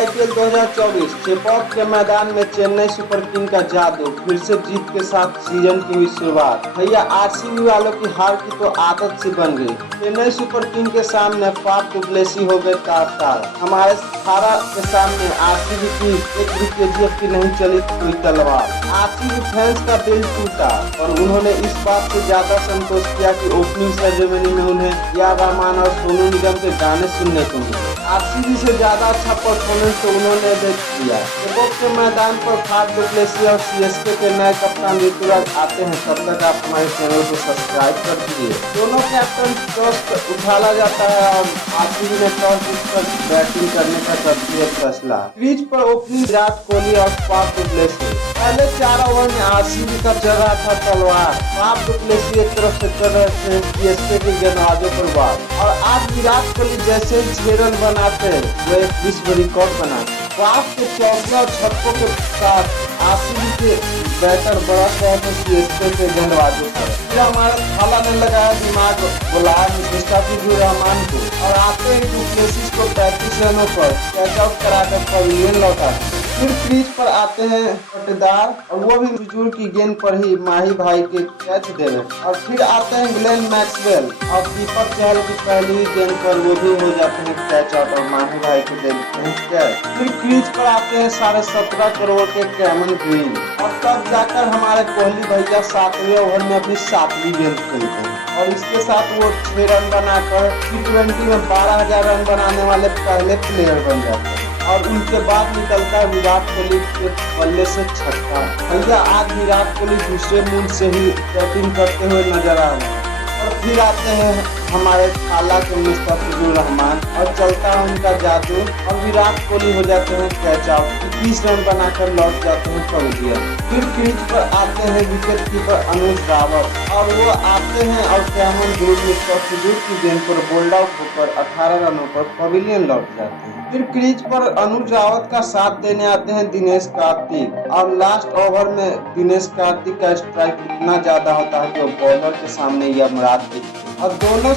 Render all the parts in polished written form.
IPL 2024 Chepauk के मैदान में चेन्नई सुपर किंग का जादू फिर से जीत के साथ सीजन की हुई शुरुआत। भैया आरसीबी वालों की हार की तो आदत सी बन गई। चेन्नई सुपर किंग के सामने फाफ डु प्लेसी हो गए तार। हमारे थारा के सामने आरसीबी की एक भी केजीएफ की नहीं चली कोई तलवार। आरसीबी फैंस का दिल टूटा और उन्होंने इस बात से ज्यादा संतोष किया कि ओपनिंग सेरेमनी में उन्हें या रहमान और सोनू निगम के गाने सुनने को मिले। आरसीबी से ज्यादा अच्छा परफॉर्मेंस तो उन्होंने दिया। चेपॉक के मैदान पर फाफ डु प्लेसी और सीएसके के नए कप्तान ऋतुराज आते हैं। तब तक आप हमारे चैनल को सब्सक्राइब कर दीजिए। दोनों कैप्टन टॉस उछाला जाता है और आरसीबी ने टॉस जीतकर बैटिंग करने का करती है फैसला। क्रीज पर ओपनिंग विराट कोहली और फाफ डु प्लेसी। पहले 4 ओवर में आरसीबी का चल रहा था तलवार। फाफ डु प्लेसी एक तरफ से चल रहे थे सीएसके के गेंदबाजों पर वार। और आज विराट कोहली जैसे 6 रन बनाते वो एक विश्व रिकॉर्ड बनाते। फाफ के चौके और छक्कों के साथ आरसीबी के बैटर बरस रहे थे सीएसके के गेंदबाजों पर। फिर हमारे थाला ने लगाया दिमाग, बुलाया मुस्तफिजुर रहमान को और आते ही डु प्लेसी को 35 रनों पर कैच आउट कराकर पवेलियन लौटा। फिर क्रीज पर आते हैं पटेदार और वो भी हुजूर की गेंद पर ही माही भाई के कैच देने। और फिर आते हैं ग्लेन मैक्सवेल और दीपक चहल की पहली गेंद पर वो भी हो जाते हैं कैच आउट और माही भाई के देते हैं कैच। फिर क्रीज पर आते हैं 17.5 करोड़ के कैमन ग्रीन और तब जाकर हमारे कोहली भैया 7वें ओवर में अपनी 7वीं गेंद खेलते हैं और इसके साथ वो 6 रन बनाकर T20 में 12,000 रन बनाने वाले पहले प्लेयर बन जाते हैं। और उनके बाद निकलता है विराट कोहली के बल्ले से छक्का। भैया आज विराट कोहली दूसरे मूड से ही बैटिंग करते हुए नजर आ रहे हैं। और फिर आते हैं हमारे थाला के मुस्तफिजुर रहमान और चलता है उनका जादू और विराट कोहली हो जाते हैं कैच आउट। 21 रन बनाकर लौट जाते हैं पवेलियन। फिर क्रीज पर आते हैं विकेट कीपर अनुज रावत और वो आते हैं और कैमन ग्रीन मुस्तफिजुर की गेंद पर बोल्ड आउट होकर 18 रनों पर पवेलियन लौट जाते हैं। फिर क्रीज पर अनुज रावत का साथ देने आते हैं दिनेश कार्तिक और लास्ट ओवर में दिनेश कार्तिक का स्ट्राइक इतना ज्यादा होता है कि वो बॉलर के सामने यमराज दिखते और दोनों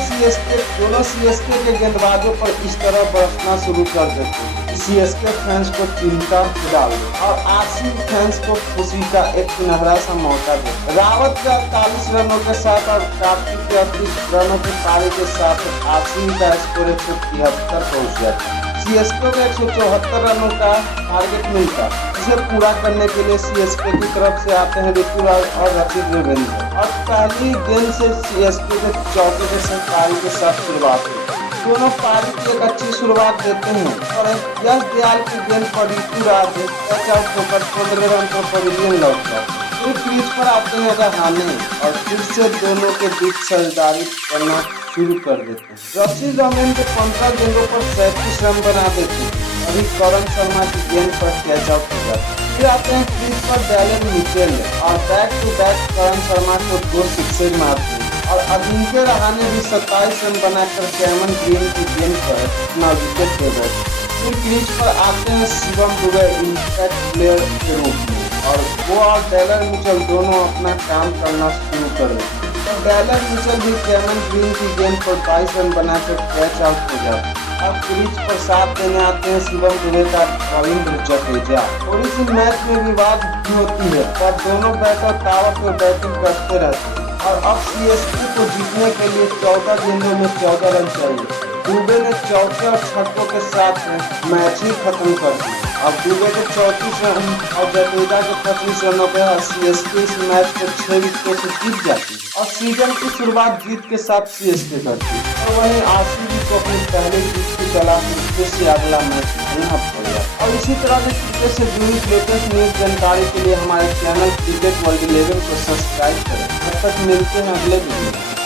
सीएसके के गेंदबाजों पर इस तरह बरसना शुरू कर देते हैं। सीएसके फैंस को चिंता डाल और आरसीबी फैंस को खुशी का एक सुनहरा सा मौका दे। रावत के 48 रनों के साथ और कार्तिक के 38 रनों की पारी के साथ आरसीबी का स्कोर 173 पहुंच जाता है। सीएसके को 174 रनों का टारगेट मिलता है जिसे पूरा करने के लिए सीएसके की तरफ से आते हैं ऋतुराज और रचित रविंद्र और पहली गेंद से सीएसके के चौके के साथ पारी के साथ शुरुआत हुई। दोनों पारी की एक अच्छी शुरुआत देते हैं और यश दयाल की गेंद पर ऋतुराज कैच आउट होकर 15 रन पर पवेलियन लौटता है। फिर क्रीज पर आते हैं रहाणे और फिर से दोनों के बीच साझेदारी करना शुरू कर देते हैं। रशीद रमन के 15 गेंदों पर 37 रन बना देते हैं। अभी करण शर्मा की गेंद पर कैच आउट हो जाता है। फिर आते हैं क्रीज पर डैलन मिचेल और बैक टू बैक करण शर्मा को 2 सिक्सेज मारते हैं और अजिंक्य रहाणे भी 27 रन बनाकर कैमन ग्रीन की गेंद पर अपना विकेट दे गए। फिर क्रीज पर आते हैं शिवम दुबे इम्पैक्ट प्लेयर के रूप में और वो और डैलन मिचेल दोनों अपना काम करना शुरू कर देते हैं। तो डैलन मिचेल भी कैमन ग्रीन की गेंद पर 22 रन बनाकर कैच आउट हो जाते हैं। अब क्रीज पर साथ देने आते हैं शिवम दुबे का रविंद्र जडेजा। थोड़ी सी मैच में विवाद भी होती है पर दोनों बैटर टावर पर बैटिंग करते रहते हैं और अब सीएसके को जीतने के लिए 14 गेंदों में 14 रन चाहिए। दुबे ने चौके और छक्कों के साथ मैच ही खत्म कर दी। अब दुबे के 34 रन और जडेजा के 25 रनों पर सीएसके इस मैच को 6 विकेटों से जीत जाती है और सीजन की शुरुआत जीत के साथ सीएसके करती है। और वहीं आरसीबी को अपनी पहले जीत की तलाश में फिर से अगला मैच खेलना पड़ेगा। और इसी तरह के क्रिकेट से जुड़ी लेटेस्ट न्यूज जानकारी के लिए हमारे चैनल क्रिकेट वर्ल्ड 11 को सब्सक्राइब करें। तब तक मिलते हैं अगले वीडियो।